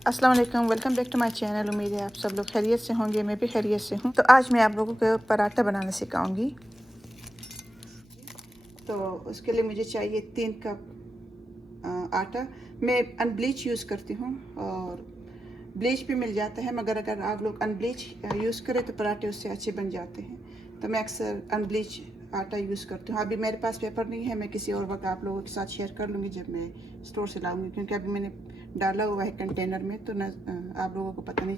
अस्सलाम वालेकुम, welcome back to my channel. उम्मीद है आप सब लोग खैरियत से होंगे, मैं भी खैरियत से हूँ। तो आज मैं आप लोगों को पराठा बनाना सिखाऊंगी। तो उसके लिए मुझे चाहिए 3 कप आटा। मैं अनब्लीच यूज़ करती हूँ और ब्लीच भी मिल जाता है, मगर अगर आप लोग अनब्लीच यूज़ करें तो पराठे उससे अच्छे बन जाते हैं। तो मैं अक्सर अनब्लीच आटा यूज़ करती हूँ। अभी मेरे पास पेपर नहीं है, मैं किसी और वक्त आप लोगों के साथ शेयर कर लूँगी जब मैं स्टोर से लाऊंगी, क्योंकि अभी मैंने डाला हुआ है कंटेनर में, तो न आप लोगों को पता नहीं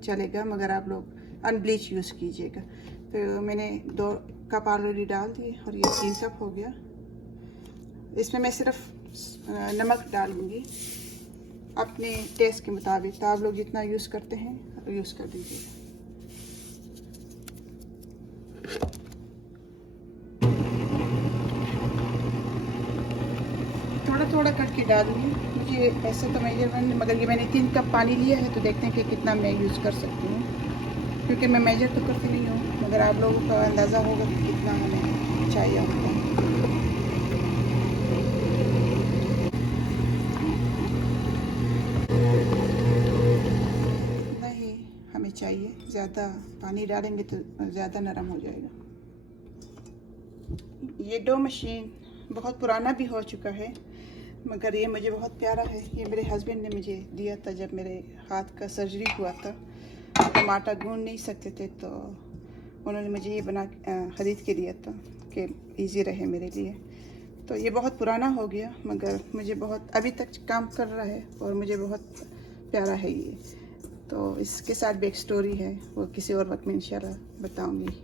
चलेगा, मगर आप लोग अनब्लीच यूज़ कीजिएगा। तो मैंने 2 कप ऑलरेडी डाल दिए और ये 3 कप हो गया। इसमें मैं सिर्फ नमक डालूँगी अपने टेस्ट के मुताबिक, तो आप लोग जितना यूज़ करते हैं यूज़ कर दीजिएगा। थोड़ा थोड़ा करके डालूंगी, मुझे ऐसे तो मेजरमेंट, मगर ये मैंने 3 कप पानी लिया है, तो देखते हैं कि कितना मैं यूज़ कर सकती हूँ, क्योंकि मैं मेजर तो करती नहीं हूँ, मगर आप लोगों का अंदाज़ा होगा कि कितना हमें चाहिए होगा। इतना ही हमें चाहिए, ज़्यादा पानी डालेंगे तो ज़्यादा नरम हो जाएगा। ये डो मशीन बहुत पुराना भी हो चुका है, मगर ये मुझे बहुत प्यारा है। ये मेरे हस्बैंड ने मुझे दिया था जब मेरे हाथ का सर्जरी हुआ था। हम आटा गूंद नहीं सकते थे, तो उन्होंने मुझे ये ख़रीद के दिया था कि इजी रहे मेरे लिए। तो ये बहुत पुराना हो गया, मगर मुझे बहुत अभी तक काम कर रहा है और मुझे बहुत प्यारा है ये। तो इसके साथ भी एक स्टोरी है, वो किसी और वक्त में इंशाल्लाह बताऊंगी।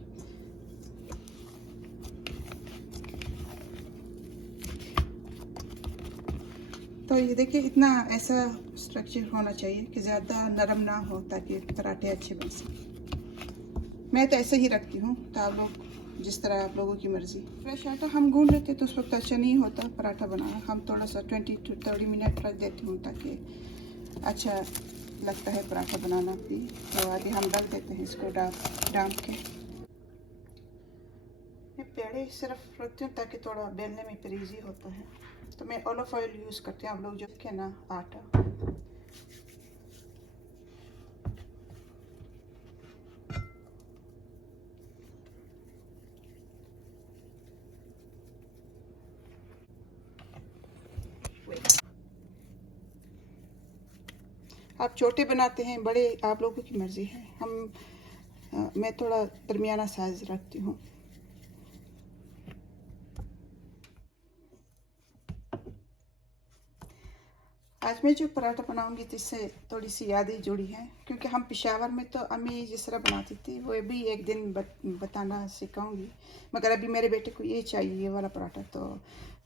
तो ये देखिए, इतना ऐसा स्ट्रक्चर होना चाहिए कि ज़्यादा नरम ना हो, ताकि पराठे अच्छे बन सकें। मैं तो ऐसे ही रखती हूँ, तो आप लोग जिस तरह आप लोगों की मर्ज़ी। फ्रेश आटा हम गूंद लेते तो उस वक्त अच्छा नहीं होता पराठा बनाना। हम थोड़ा सा 20 to 30 मिनट रख देती हूँ, ताकि अच्छा लगता है पराठा बनाना भी। तो अभी हम डाल देते हैं इसको डाल के। मैं पेड़े सिर्फ रखती हूँ ताकि थोड़ा बेलने में फिर ईजी होता है। तो मैं ऑलिव ऑयल यूज़ करती हूँ, आप लोग जो के ना आटा। आप छोटे बनाते हैं बड़े, आप लोगों की मर्ज़ी है। मैं थोड़ा दरमियाना साइज़ रखती हूँ। आज मैं जो पराठा बनाऊंगी तो इससे थोड़ी सी यादें जुड़ी हैं, क्योंकि हम पेशावर में तो अम्मी जिस तरह बनाती थी वो भी एक दिन बताना सिखाऊंगी। मगर अभी मेरे बेटे को ये चाहिए, ये वाला पराठा, तो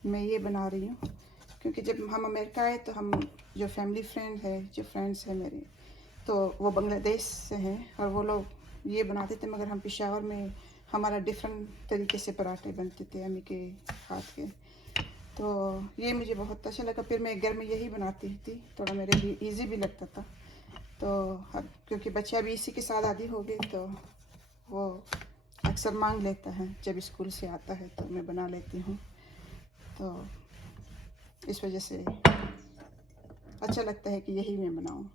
मैं ये बना रही हूँ। क्योंकि जब हम अमेरिका आए तो हम जो फैमिली फ्रेंड्स हैं मेरे, तो वो बांग्लादेश से हैं और वो लोग ये बनाते थे, मगर हम पेशावर में हमारा डिफरेंट तरीके से पराठे बनते थे अम्मी के हाथ के। तो ये मुझे बहुत अच्छा लगा। फिर मैं घर में यही बनाती थी, थोड़ा मेरे लिए इजी भी लगता था। तो अब क्योंकि बच्चे अभी इसी के साथ आदी हो गए, तो वो अक्सर मांग लेता है जब स्कूल से आता है, तो मैं बना लेती हूँ। तो इस वजह से अच्छा लगता है कि यही मैं बनाऊँ।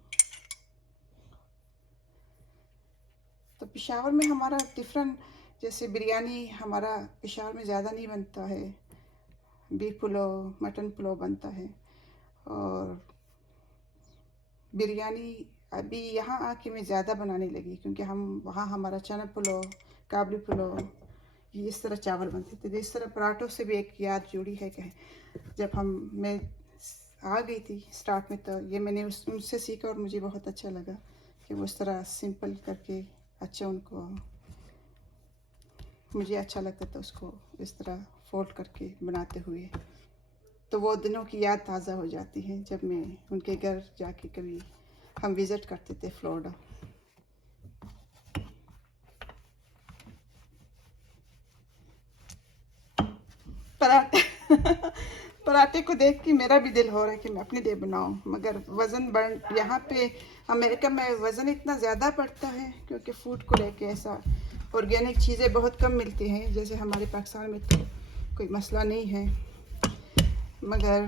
तो पेशावर में हमारा डिफरेंट, जैसे बिरयानी हमारा पेशावर में ज़्यादा नहीं बनता है, बीफ पुलाव मटन पुलाव बनता है। और बिरयानी अभी यहाँ आके मैं ज़्यादा बनाने लगी, क्योंकि हम वहाँ हमारा चना पुलाव, काबली पुलाव, ये इस तरह चावल बनते थे। इस तरह पराठों से भी एक याद जुड़ी है कि जब मैं आ गई थी स्टार्ट में, तो ये मैंने उनसे सीखा और मुझे बहुत अच्छा लगा कि वो इस तरह सिंपल करके अच्छा उनको, मुझे अच्छा लगता था उसको इस तरह फोल्ड करके बनाते हुए। तो वो दिनों की याद ताज़ा हो जाती है जब मैं उनके घर जाके कभी हम विज़िट करते थे फ्लोरिडा। पराठे पराठे को देख के मेरा भी दिल हो रहा है कि मैं अपने लिए बनाऊं, मगर वज़न बढ़, यहाँ पे अमेरिका में वज़न इतना ज़्यादा बढ़ता है, क्योंकि फूड को लेके ऐसा ऑर्गेनिक चीज़ें बहुत कम मिलती हैं। जैसे हमारे पाकिस्तान में तो कोई मसला नहीं है, मगर